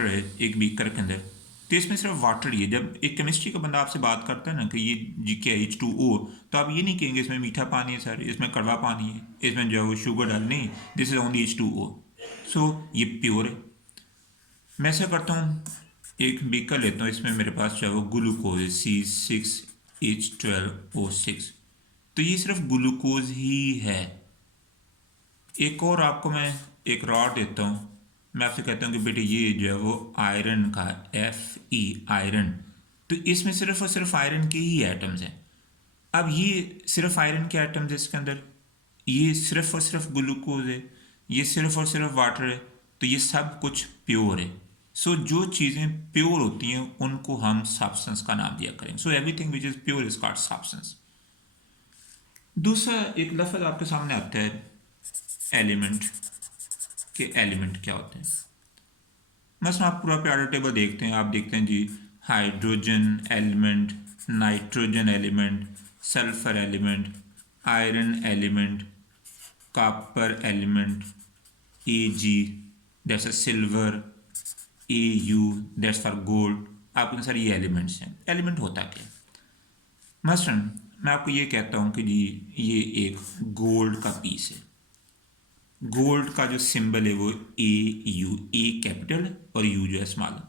Water है एक beaker के अंदर, तो इसमें सिर्फ वाटर ही है। जब एक केमिस्ट्री का बंदा आपसे बात करता है ना कि ये GK H2O, तो आप ये नहीं कहेंगे इसमें मीठा पानी है सर, इसमें कड़वा पानी है, इसमें जो है वो शुगर डाल, नहीं, दिस इज ओनली H2O। सो ये प्योर है। मैं ऐसा करता हूँ, एक बीकर लेता हूँ, इसमें मेरे पास जो है वो ग्लूकोज C6H12O6, तो ये सिर्फ ग्लूकोज ही है। एक और आपको मैं एक रॉड देता हूँ, मैं आपसे कहता हूँ कि बेटे ये जो है वो आयरन का Fe आयरन, तो इसमें सिर्फ और सिर्फ आयरन के ही एटम्स हैं। अब ये सिर्फ आयरन के एटम्स है इसके अंदर, ये सिर्फ और सिर्फ ग्लूकोज है, ये सिर्फ और सिर्फ वाटर है, तो ये सब कुछ प्योर है। सो जो चीज़ें प्योर होती हैं उनको हम सब्सटेंस का नाम दिया करेंगे। So everything which is pure is called substance. दूसरा एक लफ्ज़ आपके सामने आता है एलिमेंट, के एलिमेंट क्या होते हैं। बस आप पूरा प्यारा टेबल देखते हैं, आप देखते हैं जी hydrogen element, nitrogen element, sulphur element, iron element, copper element, Ag that's a silver, Au that's for gold. आपके सारे ये एलिमेंट्स हैं। एलिमेंट होता क्या है? मसलन मैं आपको ये कहता हूँ कि जी ये एक गोल्ड का पीस है, गोल्ड का जो सिंबल है वो AU, ए कैपिटल और यू जो है स्मॉल।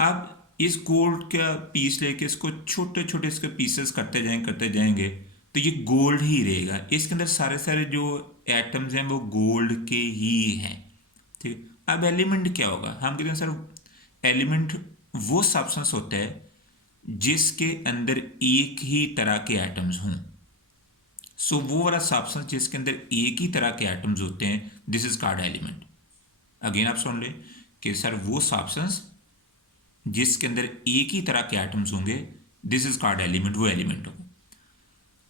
अब इस गोल्ड का पीस लेके इसको छोटे छोटे इसके पीसेस करते जाएंगे तो ये गोल्ड ही रहेगा। इसके अंदर सारे सारे जो एटम्स हैं वो गोल्ड के ही हैं। ठीक, अब एलिमेंट क्या होगा? हम कहते हैं सर एलिमेंट वो सब्सटेंस होता है जिसके अंदर एक ही तरह के एटम्स हों। सो वो वाला सब्सटेंस जिसके अंदर एक ही तरह के एटम्स होते हैं, this is called element. Again आप सुन लें कि सर वो सब्सटेंस जिसके अंदर एक ही तरह के एटम्स होंगे, दिस इज कॉल्ड एलिमेंट, वो एलिमेंट होगा।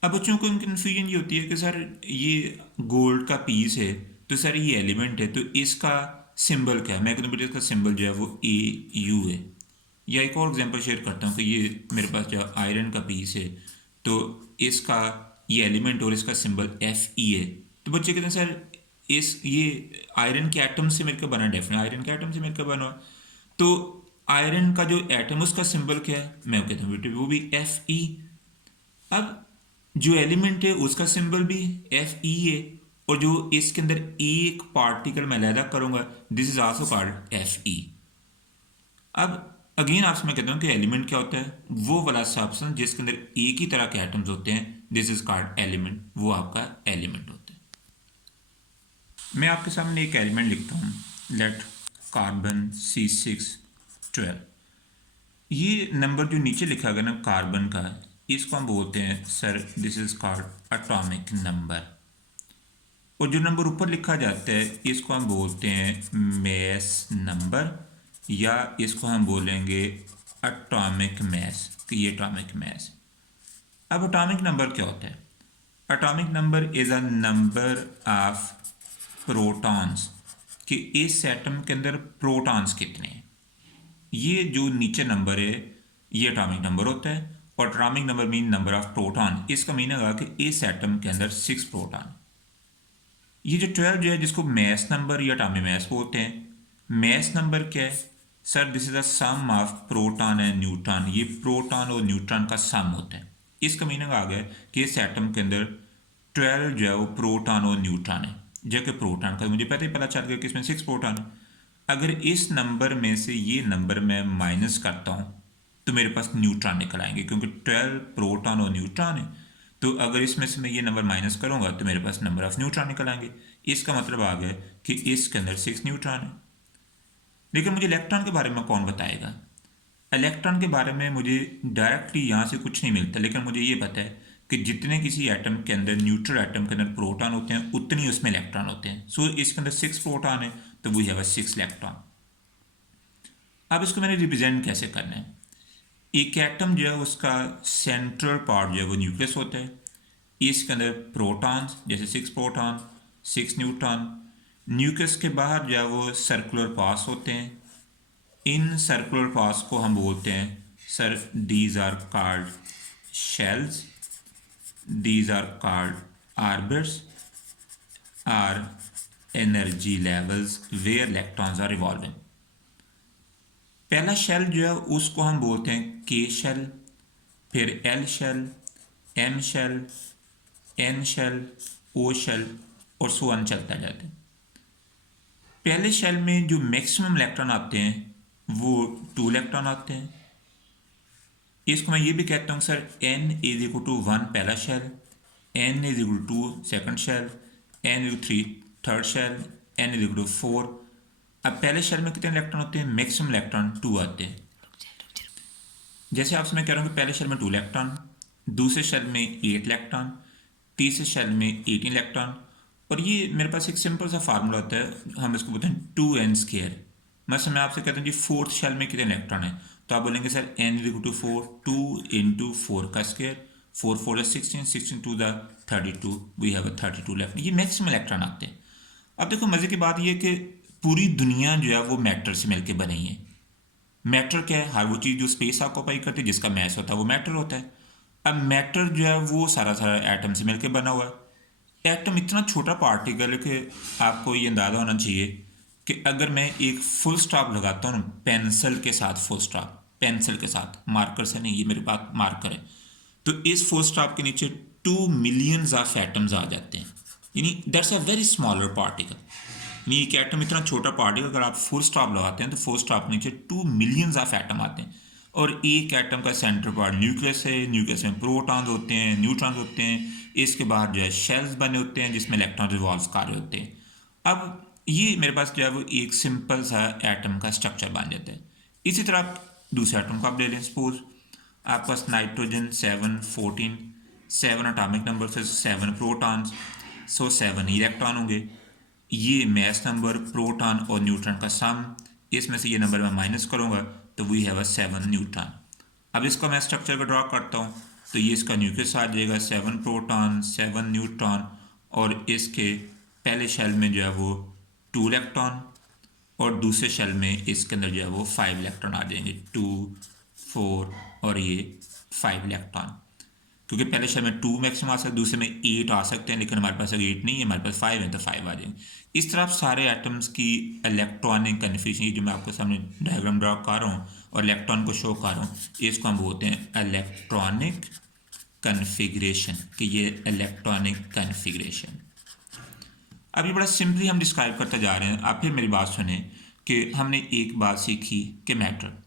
अब बच्चों को कन्फ्यूजन ये होती है कि सर ये गोल्ड का पीस है तो सर ये एलिमेंट है, तो इसका सिंबल क्या है? मैं कहता हूँ बेटा इसका सिंबल जो है वो AU है। या एक और एग्जांपल शेयर करता हूँ कि ये मेरे पास जो आयरन का पीस है तो इसका ये एलिमेंट और इसका सिंबल Fe है। तो बच्चे कहते हैं सर इस ये आयरन के एटम से मिलकर बना, डेफिनेट आयरन के एटम से मिलकर बना। तो आयरन का जो एटम उसका सिंबल क्या है? मैं कहता हूँ बेटे वो भी Fe। अब जो एलिमेंट है उसका सिंबल भी Fe है, और जो इसके अंदर एक पार्टिकल मैं अलहदा करूंगा, this is also called Fe। अब अगेन आपसे मैं कहता हूँ कि एलिमेंट क्या होता है? वो वाला सब्सटेंस जिसके अंदर एक ही तरह के एटम्स होते हैं, दिस इज कॉल्ड एलिमेंट, वो आपका एलिमेंट होता है। मैं आपके सामने एक एलिमेंट लिखता हूँ, लेट कार्बन C612। ये नंबर जो नीचे लिखा गया ना कार्बन का, इसको हम बोलते हैं sir this is called atomic number. और जो नंबर ऊपर लिखा जाता है इसको हम बोलते हैं मैस नंबर, या इसको हम बोलेंगे एटॉमिक मैस, कि ये एटॉमिक मैस। अब एटॉमिक नंबर क्या होता है? Atomic number is a number of protons, कि इस एटम के अंदर प्रोटॉन्स कितने हैं। ये जो नीचे नंबर है ये एटॉमिक नंबर होता है, और atomic number mean number of proton. इसका मीनिंग होगा कि इस एटम के अंदर 6 प्रोटॉन। ये जो 12 जो है जिसको मैस नंबर या एटॉमिक मैस बोलते हैं। मैस नंबर क्या है? Sir this is the sum of proton and neutron. ये प्रोटॉन और न्यूट्रॉन का सम होता है। इसका मीनिंग आ गया कि इस एटम के अंदर 12 जो है वो प्रोटॉन और न्यूट्रॉन है, जबकि प्रोटॉन का मुझे पहले ही पता चल गया कि इसमें 6 प्रोटॉन है। अगर इस नंबर में से ये नंबर मैं माइनस करता हूँ तो मेरे पास न्यूट्रॉन निकल आएंगे, क्योंकि 12 प्रोटॉन और न्यूट्रॉन है। तो अगर इसमें से मैं ये नंबर माइनस करूँगा तो मेरे पास नंबर ऑफ न्यूट्रॉन निकल आएंगे। इसका मतलब आ गया कि इसके अंदर 6 न्यूट्रॉन है। लेकिन मुझे इलेक्ट्रॉन के बारे में कौन बताएगा? इलेक्ट्रॉन के बारे में मुझे डायरेक्टली यहाँ से कुछ नहीं मिलता, लेकिन मुझे ये पता है कि जितने किसी एटम के अंदर, न्यूट्रल एटम के अंदर प्रोटॉन होते हैं उतनी उसमें इलेक्ट्रॉन होते हैं। सो इसके अंदर 6 प्रोटॉन है तो वी हैव 6 इलेक्ट्रॉन। अब इसको मैंने रिप्रेजेंट कैसे करना है? एक एटम जो है उसका सेंट्रल पार्ट जो है वो न्यूक्लियस होता है। इसके अंदर प्रोटॉन्स जैसे 6 प्रोटॉन, 6 न्यूट्रॉन। न्यूक्लियस के बाहर जो है वो सर्कुलर पास होते हैं। इन सर्कुलर पास को हम बोलते हैं sir these are called shells, these are called orbits or energy levels where electrons are revolving. पहला शेल जो है उसको हम बोलते हैं के शेल, फिर L shell, M shell, N shell, O shell और सो ऑन चलता जाता है। पहले शेल में जो मैक्सिमम इलेक्ट्रॉन आते हैं वो 2 इलेक्ट्रॉन आते हैं। इसको मैं ये भी कहता हूँ sir n is equal to 1 पहला shell, n is equal to 2 second shell, n is 3 third shell, n is equal to 4। अब पहले शेल में कितने इलेक्ट्रॉन होते हैं? मैक्सिमम इलेक्ट्रॉन 2 आते हैं। जैसे आपसे मैं कह रहा हूँ कि पहले शेल में 2 इलेक्ट्रॉन, दूसरे शेल में 8 इलेक्ट्रॉन, तीसरे शेल में 18 इलेक्ट्रॉन। और ये मेरे पास एक सिंपल सा फार्मूला होता है, हम इसको बोलते हैं 2n²। मैं आपसे कहता हूँ जी फोर्थ शेल में कितने इलेक्ट्रॉन है, तो आप बोलेंगे sir n is equal to 4, 2 into 4 का square, 4 4 is 16, 16 2 the 32, we have 32 left. ये मैक्सिमम इलेक्ट्रॉन आते हैं। अब देखो मज़े की बात ये कि पूरी दुनिया जो है वो मैटर से मिलकर बनी है। मैटर क्या है? हर वो चीज़ जो स्पेस ऑक्यूपाई करती है, जिसका मैस होता है वो मैटर होता है। अब मैटर जो है वो सारा सारा एटम से मिलकर बना हुआ है। एटम इतना छोटा पार्टिकल है कि आपको ये अंदाज़ा होना चाहिए कि अगर मैं एक फुल स्टॉप लगाता हूँ पेंसिल के साथ, फुल स्टॉप पेंसिल के साथ, मार्कर से नहीं, ये मेरे पास मार्कर है, तो इस फुल स्टॉप के नीचे 2 मिलियंस ऑफ एटम्स आ जाते हैं। यानी that's a very smaller particle. यानी एक एटम इतना छोटा पार्टिकल, अगर आप फुल स्टॉप लगाते हैं तो फुल स्टॉप के नीचे 2 मिलियंस ऑफ एटम आते हैं। और एक एटम का सेंटर पार्ट न्यूक्लियस है, न्यूक्लियस में प्रोटॉन्स होते हैं, न्यूट्रॉन्स होते हैं, इसके बाहर जो है शेल्स बने होते हैं जिसमें इलेक्ट्रॉन रिवॉल्व कर रहे होते हैं। अब ये मेरे पास जो है वो एक सिंपल सा एटम का स्ट्रक्चर बन जाता है। इसी तरह आप दूसरे एटम को आप ले लें, सपोज आपके पास नाइट्रोजन 7 14, 7 एटॉमिक नंबर से 7 प्रोटॉन्स, सो 7 इलेक्ट्रॉन होंगे। ये मैस नंबर प्रोटॉन और न्यूट्रॉन का सम, इसमें से ये नंबर मैं माइनस करूँगा तो वी हैव 7 न्यूट्रॉन। अब इसका मैं स्ट्रक्चर को ड्रॉ करता हूँ, तो ये इसका न्यूक्लियस आ जाएगा, 7 प्रोटॉन 7 न्यूट्रॉन, और इसके पहले शेल में जो है वो 2 इलेक्ट्रॉन, और दूसरे शेल में इसके अंदर जो है वो 5 इलेक्ट्रॉन आ जाएंगे, 2 4 और ये 5 इलेक्ट्रॉन। क्योंकि पहले शेल में 2 मैक्सिमम आ सकते, दूसरे में 8 आ सकते हैं, लेकिन हमारे पास अगर 8 नहीं है, हमारे पास 5 है तो 5 आ जाएंगे। इस तरह आप सारे एटम्स की इलेक्ट्रॉनिक कन्फिग्रेशन, जो मैं आपके सामने डायग्राम ड्रॉ कर रहा हूँ और इलेक्ट्रॉन को शो कर रहा हूँ, इसको हम बोलते हैं इलेक्ट्रॉनिक कन्फिग्रेशन, कि ये इलेक्ट्रॉनिक कन्फिग्रेशन। अब ये बड़ा सिंपली हम डिस्क्राइब करते जा रहे हैं। आप फिर मेरी बात सुने कि हमने एक बात सीखी कि मैटर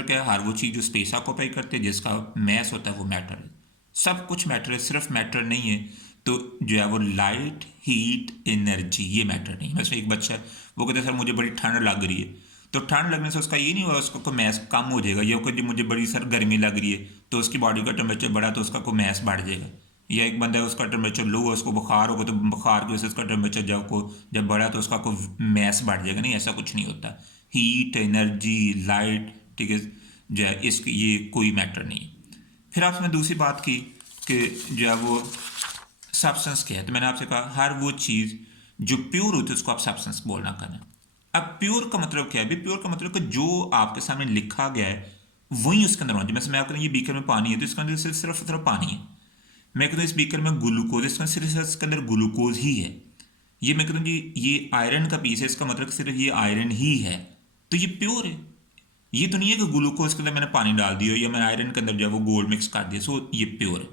क्या है? हर वो चीज़ जो स्पेस ऑक्यूपाई करते हैं, जिसका मैस होता है वो मैटर है। सब कुछ मैटर है, सिर्फ मैटर नहीं है तो जो है वो लाइट, हीट, एनर्जी, ये मैटर नहीं है। वैसे एक बच्चा वो कहता है सर मुझे बड़ी ठंड लग रही है, तो ठंड लगने से उसका ये नहीं हुआ उसका कोई मैस कम हो जाएगा, या कोई मुझे बड़ी सर गर्मी लग रही है तो उसकी बॉडी का टेम्परेचर बढ़ा तो उसका कोई मैस बढ़ जाएगा। या एक बंदा है उसका टेम्परेचर लो है, उसको बुखार होगा तो बुखार की वजह से उसका टेम्परेचर जब बढ़ा तो उसका कोई मैस बढ़ जाएगा। नहीं, ऐसा कुछ नहीं होता। हीट, एनर्जी, लाइट, ठीक है, जो है इसकी ये कोई मैटर नहीं। फिर आपसे मैं दूसरी बात की कि जो है वो सब्सटेंस क्या है, तो मैंने आपसे कहा हर वो चीज़ जो प्योर होती है उसको आप सब्सटेंस बोलना करना। अब प्योर का मतलब क्या है? भी प्योर का मतलब कि जो आपके सामने लिखा गया है वही उसके अंदर होना चाहिए। जैसे मैं आपको ये बीकर में पानी है तो इसके अंदर सिर्फ पानी है। मैं कहता हूँ इस बीकर में ग्लूकोज, इसमें सिर्फ इसके अंदर ग्लूकोज ही है। ये मैं कहता हूँ जी ये आयरन का पीस है, इसका मतलब सिर्फ ये आयरन ही है, तो ये प्योर है। ये तो नहीं है कि ग्लूकोज के अंदर मैंने पानी डाल दिया या मैंने आयरन के अंदर जो है वो गोल्ड मिक्स कर दिया, सो ये प्योर है।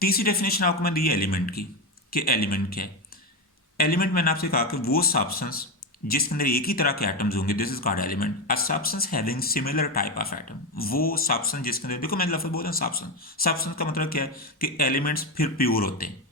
तीसरी डेफिनेशन आपको मैं दी एलिमेंट की, कि एलिमेंट क्या है। एलिमेंट मैंने आपसे कहा कि वो सब्सटेंस जिसके अंदर एक ही तरह के एटम्स होंगे, this is called element. A substance having similar type of atom, वो सब्सटेंस जिसके अंदर, देखो मैं लफ्ज़ बोल रहा हूँ सब्सटेंस, सब्सटेंस का मतलब क्या है कि एलिमेंट्स फिर प्योर होते हैं,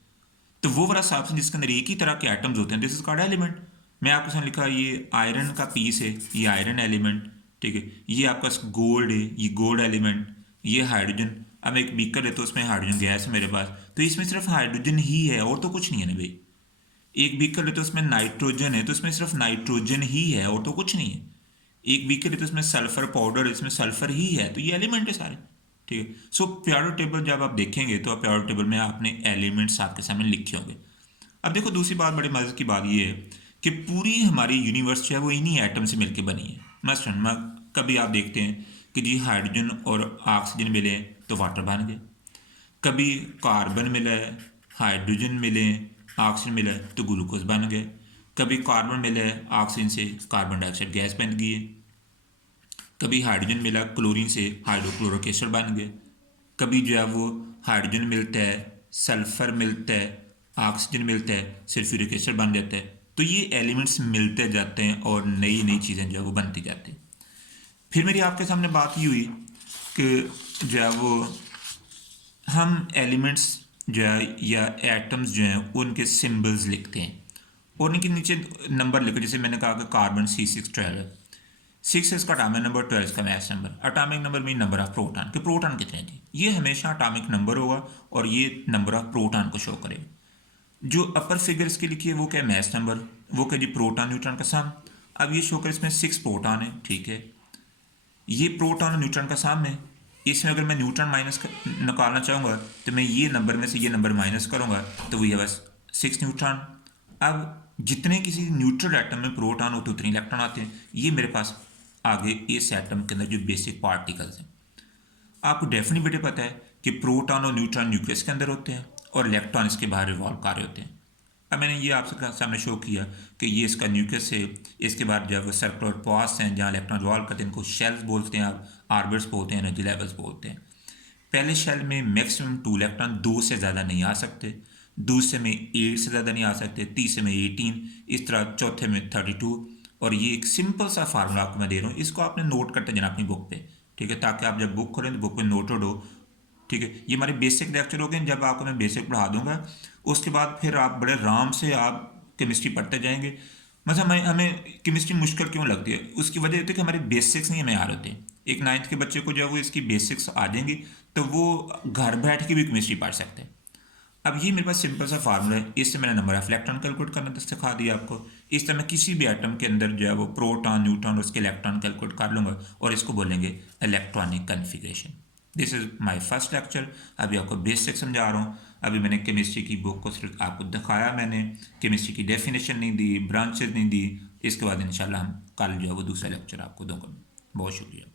तो वो वाला सब्सटेंस जिसके अंदर एक ही तरह के एटम्स होते हैं, दिस इज कॉल्ड एलिमेंट। मैं आपके सामने लिखा ये आयरन का पीस है, ये आयरन एलिमेंट, ठीक है, ये आपका गोल्ड है, ये गोल्ड एलिमेंट, ये हाइड्रोजन। अब एक बीकर है तो उसमें हाइड्रोजन गैस है मेरे पास, तो इसमें सिर्फ हाइड्रोजन ही है और तो कुछ नहीं है ना भाई। एक बीकर है तो उसमें नाइट्रोजन है तो इसमें सिर्फ नाइट्रोजन ही है और तो कुछ नहीं है। एक बीकर है तो इसमें सल्फर पाउडर, इसमें सल्फर ही है, तो ये एलिमेंट है सारे, ठीक है। सो पीरियोडिक टेबल जब आप देखेंगे तो पीरियोडिक टेबल में आपने एलिमेंट्स आपके सामने लिखे होंगे। अब देखो दूसरी बात, बड़े मज़े की बात ये है कि पूरी हमारी यूनिवर्स जो है वो इन्हीं एटम से मिलकर बनी है। मसलन कभी आप देखते हैं कि जी हाइड्रोजन और ऑक्सीजन मिले तो वाटर बन गए, कभी कार्बन मिला है, हाइड्रोजन मिले, ऑक्सीजन मिला है तो ग्लूकोज बन गए, कभी कार्बन मिला है ऑक्सीजन से कार्बन डाइऑक्साइड गैस बन गई है, कभी हाइड्रोजन मिला क्लोरीन से हाइड्रोक्लोरिक एसिड बन गया, कभी जो है वो हाइड्रोजन मिलता है सल्फर मिलता है ऑक्सीजन मिलता है सल्फ्यूरिक एसिड बन जाता है। तो ये एलिमेंट्स मिलते जाते हैं और नई नई चीज़ें जो है वो बनती जाती हैं। फिर मेरी आपके सामने बात ये हुई कि जो है वो हम एलिमेंट्स जो है या एटम्स जो हैं उनके सिंबल्स लिखते हैं और उनके नीचे नंबर लिखो। जैसे मैंने कहा कि कार्बन C612 है, 6 इसका अटामिक नंबर, 12 इसका mass number. Atomic number mean number of proton कि प्रोटॉन कितने हैं जी, ये हमेशा अटामिक नंबर होगा और ये नंबर ऑफ प्रोटॉन को शो करेगा। जो अपर फिगर इसके लिखी है वो क्या है, मैस नंबर, वो क्या जी प्रोटॉन न्यूट्रॉन का सम। अब ये शो कर इसमें 6 प्रोटॉन है, ठीक है, ये प्रोटॉन और न्यूट्रॉन का सम है। इसमें अगर मैं न्यूट्रॉन माइनस निकालना चाहूँगा तो मैं ये नंबर में से ये नंबर माइनस करूँगा तो वही है बस 6 न्यूट्रॉन। अब जितने किसी न्यूट्रल एटम में प्रोटॉन होते उतने इलेक्ट्रॉन आते हैं। ये मेरे पास आगे इस एटम के अंदर जो बेसिक पार्टिकल्स हैं। आपको डेफिनेटली पता है कि प्रोटॉन और न्यूट्रॉन न्यूक्लियस के अंदर होते हैं और इलेक्ट्रॉन इसके बाहर रिवॉल्व कर रहे होते हैं। अब मैंने ये आपके सामने शो किया कि ये इसका न्यूक्लियस है, इसके बाद जब सर्कुलर पास हैं जहाँ इलेक्ट्रॉन रिवॉल्व करते हैं इनको शेल्स बोलते हैं, आप ऑर्बिट्स बोलते हैं, एनर्जी लेवल्स बोलते हैं। पहले शेल में मैक्सिमम 2 इलेक्ट्रॉन, 2 से ज़्यादा नहीं आ सकते, दूसरे में 8 से ज़्यादा नहीं आ सकते, तीसरे में 18, इस तरह चौथे में 32। और ये एक सिंपल सा फार्मूला आपको मैं दे रहा हूँ, इसको आपने नोट करते जाना अपनी बुक पे, ठीक है, ताकि आप जब बुक करें तो बुक पे नोटेड हो, ठीक है। ये हमारे बेसिक लेक्चर हो गए, जब आपको मैं बेसिक पढ़ा दूंगा उसके बाद फिर आप बड़े आराम से आप केमिस्ट्री पढ़ते जाएंगे। मतलब हमें केमिस्ट्री मुश्किल क्यों लगती है, उसकी वजह होती है कि हमारे बेसिक्स नहीं हमें आ रहे होते। एक 9th के बच्चे को जब वो इसकी बेसिक्स आ जाएंगी तो वो घर बैठ के भी केमिस्ट्री पढ़ सकते हैं। अब ये मेरे पास सिंपल सा फार्मूला है, इससे मैंने नंबर ऑफ इलेक्ट्रॉन कैलकुलेट करना सिखा दिया आपको। इस तरह मैं किसी भी एटम के अंदर जो है वो प्रोटॉन न्यूट्रॉन और उसके इलेक्ट्रॉन कैलकुलेट कर लूँगा और इसको बोलेंगे electronic configuration. This is my first lecture. अभी आपको बेसिक समझा रहा हूँ। अभी मैंने केमिस्ट्री की बुक को सिर्फ आपको दिखाया, मैंने केमिस्ट्री की डेफिनेशन नहीं दी, ब्रांचेज नहीं दी। इसके बाद इंशाल्लाह हम कल जो है वो दूसरा लेक्चर आपको दूँगा। बहुत शुक्रिया।